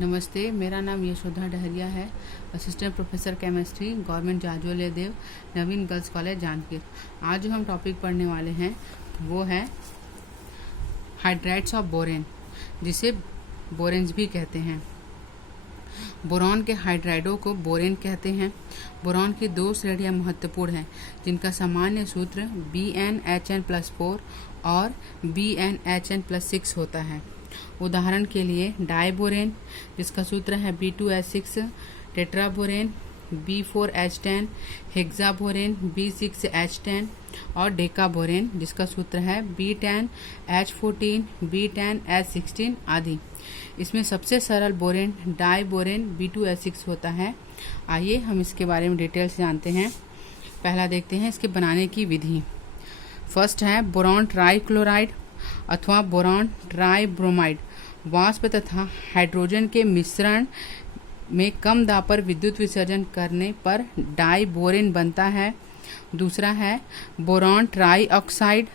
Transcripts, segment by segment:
नमस्ते, मेरा नाम यशोधा डहरिया है। असिस्टेंट प्रोफेसर केमिस्ट्री, गवर्नमेंट जाजोलिया देव, नवीन गर्ल्स कॉलेज जांजगीर। आज जो हम टॉपिक पढ़ने वाले हैं वो है हाइड्राइड्स ऑफ बोरेन, जिसे बोरेन्स भी कहते हैं। बोरॉन के हाइड्राइडों को बोरेन कहते हैं। बोरॉन की दो श्रेणियां महत्वपूर्ण हैं, जिनका सामान्य सूत्र BnHn+4 और BnHn+6 होता है। उदाहरण के लिए डाइबोरेन, जिसका सूत्र है B2H6, टेट्राबोरेन B4H10, हेक्साबोरेन B6H10 और डेकाबोरेन, जिसका सूत्र है B10H14, B10H16 आदि। इसमें सबसे सरल बोरेन डाइबोरेन B2H6 होता है। आइए हम इसके बारे में डिटेल से जानते हैं। पहला देखते हैं इसके बनाने की विधि। फर्स्ट है बोरॉन ट्राइक्लोराइड अथवा बोरॉन ट्राइब्रोमाइड। वाष्प तथा हाइड्रोजन के मिश्रण में कम दाब पर विद्युत विसर्जन करने पर डाइबोरेन बनता है। दूसरा है बोरॉन ट्राइऑक्साइड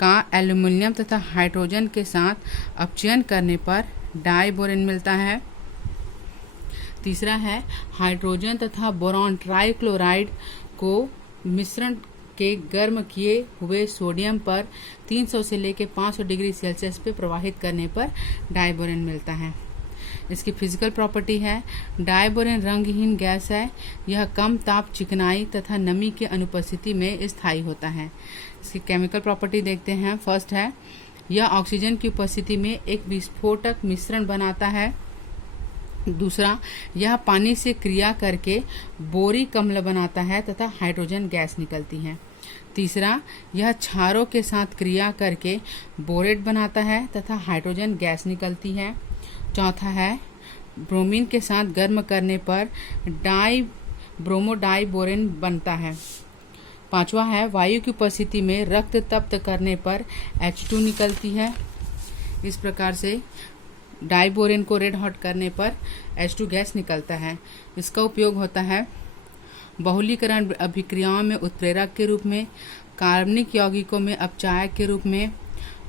का एल्यूमिनियम तथा हाइड्रोजन के साथ अपचयन करने पर डाइबोरेन मिलता है। तीसरा है हाइड्रोजन तथा बोरॉन ट्राइक्लोराइड को मिश्रण के गर्म किए हुए सोडियम पर 300 से लेकर 500 डिग्री सेल्सियस पे प्रवाहित करने पर डाइबोरेन मिलता है। इसकी फिजिकल प्रॉपर्टी है डाइबोरेन रंगहीन गैस है। यह कम ताप, चिकनाई तथा नमी की अनुपस्थिति में स्थायी होता है। इसकी केमिकल प्रॉपर्टी देखते हैं। फर्स्ट है यह ऑक्सीजन की उपस्थिति में एक विस्फोटक मिश्रण बनाता है। दूसरा, यह पानी से क्रिया करके बोरिक अम्ल बनाता है तथा हाइड्रोजन गैस निकलती है। तीसरा, यह क्षारों के साथ क्रिया करके बोरेट बनाता है तथा हाइड्रोजन गैस निकलती है। चौथा है ब्रोमीन के साथ गर्म करने पर ब्रोमोडाइबोरेन बनता है। पांचवा है वायु की उपस्थिति में रक्त तप्त करने पर H2 निकलती है। इस प्रकार से डाइबोरेन को रेड हॉट करने पर H2 गैस निकलता है। इसका उपयोग होता है बहुलीकरण अभिक्रियाओं में उत्प्रेरक के रूप में, कार्बनिक यौगिकों में अपचायक के रूप में,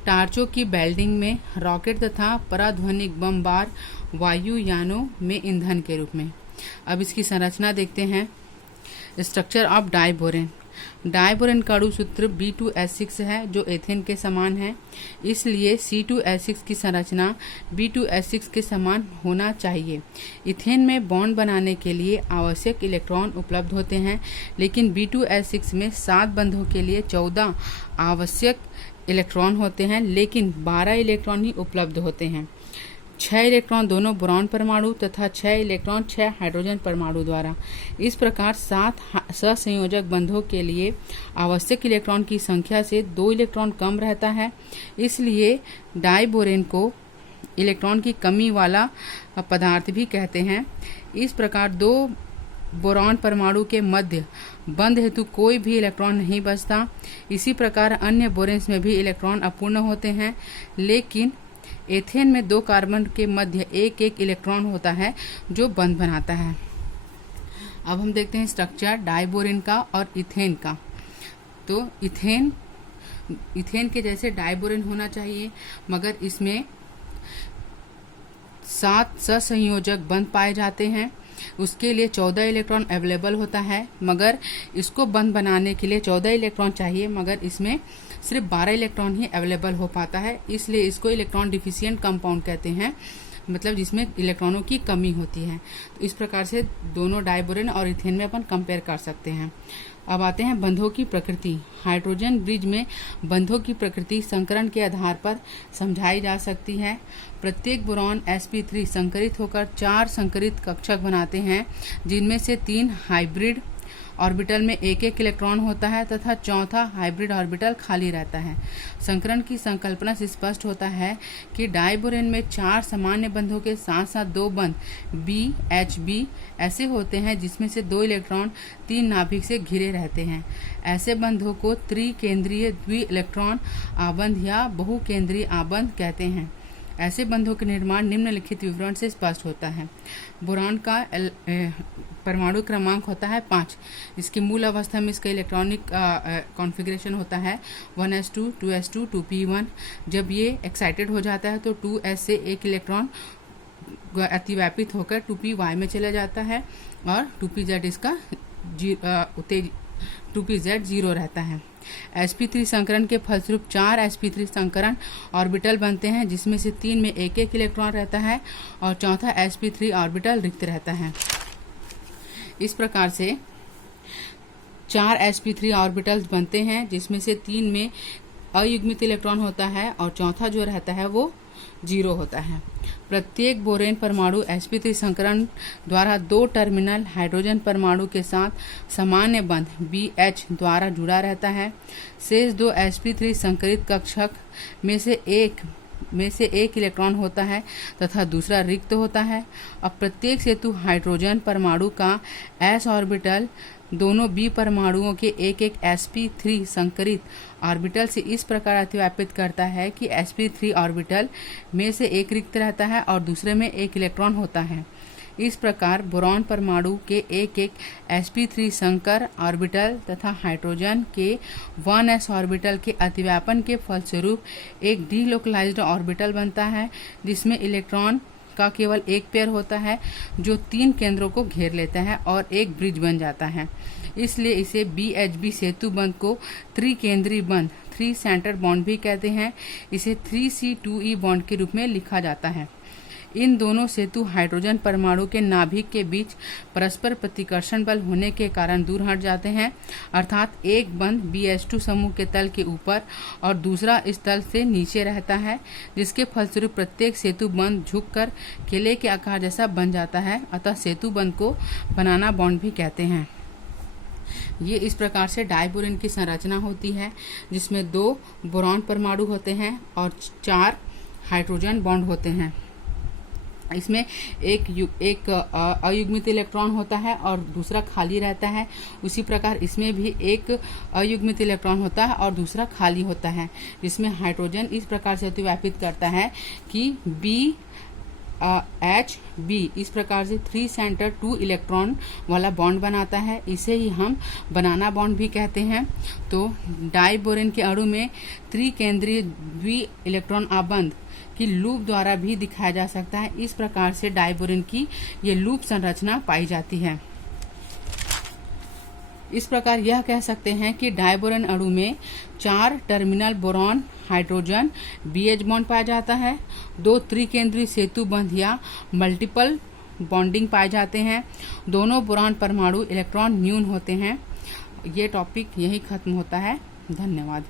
टार्चों की वेल्डिंग में, रॉकेट तथा पराध्वनिक बमबार वायुयानों में ईंधन के रूप में। अब इसकी संरचना देखते हैं। Structure of diborane. डाइबोरेन का अणु सूत्र B2H6 है, जो एथेन के समान है। इसलिए C2H6 की संरचना B2H6 के समान होना चाहिए। इथेन में बॉन्ड बनाने के लिए आवश्यक इलेक्ट्रॉन उपलब्ध होते हैं, लेकिन B2H6 में 7 बंधों के लिए 14 आवश्यक इलेक्ट्रॉन होते हैं, लेकिन 12 इलेक्ट्रॉन ही उपलब्ध होते हैं। 6 इलेक्ट्रॉन दोनों बोरॉन परमाणु तथा 6 इलेक्ट्रॉन 6 हाइड्रोजन परमाणु द्वारा। इस प्रकार 7 सहसंयोजक बंधों के लिए आवश्यक इलेक्ट्रॉन की संख्या से 2 इलेक्ट्रॉन कम रहता है। इसलिए डाइबोरेन को इलेक्ट्रॉन की कमी वाला पदार्थ भी कहते हैं। इस प्रकार 2 बोरॉन परमाणु के मध्य बंध हेतु कोई भी इलेक्ट्रॉन नहीं बचता। इसी प्रकार अन्य बोरेन्स में भी इलेक्ट्रॉन अपूर्ण होते हैं, लेकिन एथेन में 2 कार्बन के मध्य एक एक इलेक्ट्रॉन होता है जो बंध बनाता है। अब हम देखते हैं स्ट्रक्चर डाइबोरेन का और इथेन का। तो इथेन के जैसे डाइबोरेन होना चाहिए, मगर इसमें 7 सहसंयोजक बंध पाए जाते हैं। उसके लिए 14 इलेक्ट्रॉन अवेलेबल होता है, मगर इसको बंध बनाने के लिए 14 इलेक्ट्रॉन चाहिए, मगर इसमें सिर्फ 12 इलेक्ट्रॉन ही अवेलेबल हो पाता है। इसलिए इसको इलेक्ट्रॉन डिफिशिएंट कंपाउंड कहते हैं, मतलब जिसमें इलेक्ट्रॉनों की कमी होती है। तो इस प्रकार से दोनों डाइबोरेन और इथेन में अपन कंपेयर कर सकते हैं। अब आते हैं बंधों की प्रकृति। हाइड्रोजन ब्रिज में बंधों की प्रकृति संकरण के आधार पर समझाई जा सकती है। प्रत्येक बोरॉन sp3 संकरित होकर 4 संकरित कक्षक बनाते हैं, जिनमें से 3 हाइब्रिड ऑर्बिटल में एक एक इलेक्ट्रॉन होता है तथा चौथा हाइब्रिड ऑर्बिटल खाली रहता है। संकरण की संकल्पना से स्पष्ट होता है कि डाइबोरेन में 4 सामान्य बंधों के साथ साथ 2 बंध BHB ऐसे होते हैं, जिसमें से 2 इलेक्ट्रॉन 3 नाभिक से घिरे रहते हैं। ऐसे बंधों को त्रिकेंद्रीय द्वि इलेक्ट्रॉन आबंध या बहुकेंद्रीय आबंध कहते हैं। ऐसे बंधों के निर्माण निम्नलिखित विवरण से स्पष्ट होता है। बोरॉन का परमाणु क्रमांक होता है 5। इसकी मूल अवस्था में इसका इलेक्ट्रॉनिक कॉन्फ़िगरेशन होता है 1s2, 2s2, 2p1। जब ये एक्साइटेड हो जाता है तो 2s से एक इलेक्ट्रॉन अतिव्यापित होकर 2p में चला जाता है और 2pz इसका 2pz 0 रहता है। sp3 संकरण के फलस्वरूप 4 sp3 संकरण ऑर्बिटल बनते हैं, जिसमें से 3 में एक एक इलेक्ट्रॉन रहता है और चौथा sp3 ऑर्बिटल रिक्त रहता है। इस प्रकार से 4 sp3 ऑर्बिटल्स बनते हैं, जिसमें से 3 में अयुग्मित इलेक्ट्रॉन होता है और चौथा जो रहता है वो 0 होता है। प्रत्येक बोरेन परमाणु sp3 संकरण द्वारा 2 टर्मिनल हाइड्रोजन परमाणु के साथ सामान्य बंध BH द्वारा जुड़ा रहता है। शेष 2 sp3 संकरित कक्षक में से एक इलेक्ट्रॉन होता है तथा दूसरा रिक्त होता है। अब प्रत्येक सेतु हाइड्रोजन परमाणु का s ऑर्बिटल दोनों b परमाणुओं के एक एक sp3 संकरित ऑर्बिटल से इस प्रकार अतिव्यापित करता है कि sp3 ऑर्बिटल में से एक रिक्त रहता है और दूसरे में एक इलेक्ट्रॉन होता है। इस प्रकार बोरॉन परमाणु के एक एक sp3 संकर ऑर्बिटल तथा हाइड्रोजन के 1s ऑर्बिटल के अतिव्यापन के फलस्वरूप एक डीलोकलाइज्ड ऑर्बिटल बनता है, जिसमें इलेक्ट्रॉन का केवल एक पेयर होता है जो 3 केंद्रों को घेर लेता है और एक ब्रिज बन जाता है। इसलिए इसे BHB सेतु बंध को त्रिकेंद्रीय बंध 3 सेंटर्ड बॉन्ड भी कहते हैं। इसे 3C2E बॉन्ड के रूप में लिखा जाता है। इन दोनों सेतु हाइड्रोजन परमाणु के नाभिक के बीच परस्पर प्रतिकर्षण बल होने के कारण दूर हट जाते हैं, अर्थात एक बंध BH2 समूह के तल के ऊपर और दूसरा इस तल से नीचे रहता है, जिसके फलस्वरूप प्रत्येक सेतु बंध झुककर केले के आकार जैसा बन जाता है। अतः सेतु बंध को बनाना बॉन्ड भी कहते हैं। ये इस प्रकार से डाइबोरेन की संरचना होती है, जिसमें 2 बोरॉन परमाणु होते हैं और 4 हाइड्रोजन बॉन्ड होते हैं। इसमें एक अयुग्मित इलेक्ट्रॉन होता है और दूसरा खाली रहता है। उसी प्रकार इसमें भी एक अयुग्मित इलेक्ट्रॉन होता है और दूसरा खाली होता है, जिसमें हाइड्रोजन इस प्रकार से अतिव्यापित करता है कि BHB इस प्रकार से 3 सेंटर 2 इलेक्ट्रॉन वाला बॉन्ड बनाता है। इसे ही हम बनाना बॉन्ड भी कहते हैं। तो डाइबोरेन के अणु में त्रिकेंद्रीय द्वि इलेक्ट्रॉन आबंध की लूप द्वारा भी दिखाया जा सकता है। इस प्रकार से डाइबोरेन की ये लूप संरचना पाई जाती है। इस प्रकार यह कह सकते हैं कि डाइबोरेन अणु में 4 terminal boron hydrogen BH bond पाया जाता है, 2 त्रिकेंद्रीय सेतु बंध या मल्टीपल बॉन्डिंग पाए जाते हैं, दोनों बोरॉन परमाणु इलेक्ट्रॉन न्यून होते हैं। ये टॉपिक यही खत्म होता है। धन्यवाद।